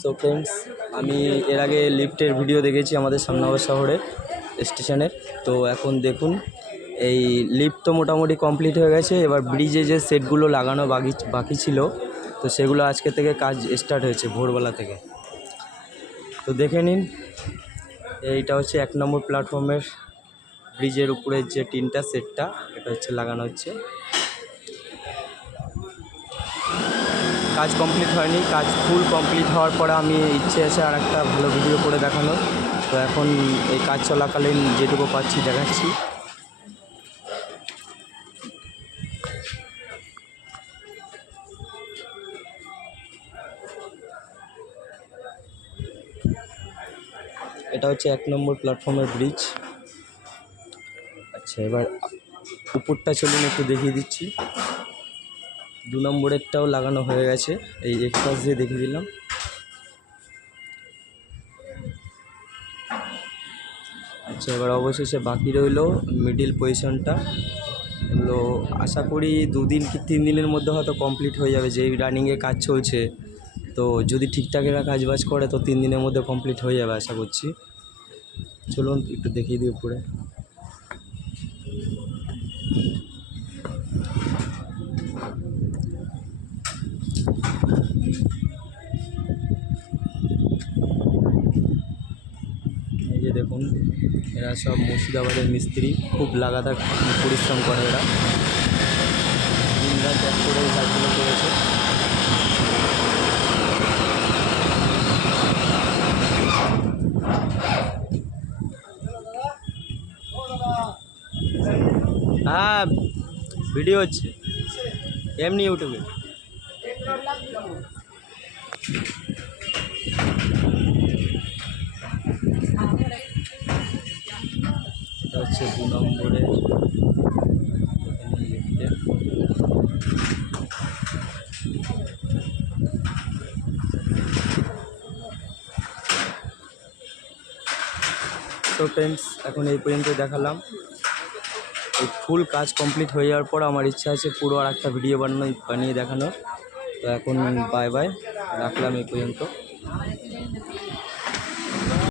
So friends, আমি এর আগে লিফটের ভিডিও দেখেছি আমাদের শ্যামনগর শহরের স্টেশনের। তো এখন দেখুন, এই লিফট তো মোটামুটি কমপ্লিট হয়ে গেছে। এবার ব্রিজে যে সেটগুলো লাগানো বাকি ছিল, তো সেগুলো আজকে থেকে কাজ স্টার্ট হয়েছে ভোরবেলা থেকে। তো দেখে নিন, এইটা হচ্ছে 1 নম্বর প্ল্যাটফর্মের ব্রিজের উপরের যে টিনটা সেটটা, এটা হচ্ছে লাগানো হচ্ছে। কাজ কমপ্লিট হয়নি, কাজ ফুল কমপ্লিট হওয়ার পরে আমি ইচ্ছে আছে আর একটা ভালো ভিডিও করে দেখানোর। তো এখন এই কাজ চলাকালীন যেটুকু পাচ্ছি দেখাচ্ছি। এটা হচ্ছে 1 নম্বর প্ল্যাটফর্মের ব্রিজ। আচ্ছা, এবার উপরটা চলুন একটু দেখিয়ে দিচ্ছি। 2 নম্বরেরটাও লাগানো হয়ে গেছে, এই এক্সপাস দিয়ে দেখিয়ে দিলাম। আচ্ছা, এবার অবশেষে বাকি রইল মিডিল পজিশনটা। এগুলো আশা করি 2 দিন কি 3 দিনের মধ্যে হয়তো কমপ্লিট হয়ে যাবে। যেই রানিংয়ে কাজ চলছে, তো যদি ঠিকঠাক এরা কাজবাজ করে তো 3 দিনের মধ্যে কমপ্লিট হয়ে যাবে আশা করছি। চলুন একটু দেখিয়ে দিই উপরে। এই যে দেখুন, এরা সব মুর্শিদাবাদের মিস্ত্রি, খুব লাগাতার পরিশ্রম করে এরা, দিনরাত এক করে এই কাজগুলো করেছে। হ্যাঁ, ভিডিও হচ্ছে এমনি ইউটিউবে। এটা হচ্ছে 2 নম্বরে লিফটের। তো ফ্রেন্ডস, এখন এই পর্যন্ত দেখালাম। এই ফুল কাজ কমপ্লিট হয়ে যাওয়ার পর আমার ইচ্ছা আছে পুরো আর একটা ভিডিও বানিয়ে দেখানোর। তো এখন বাই বাই, রাখলাম এই পর্যন্ত।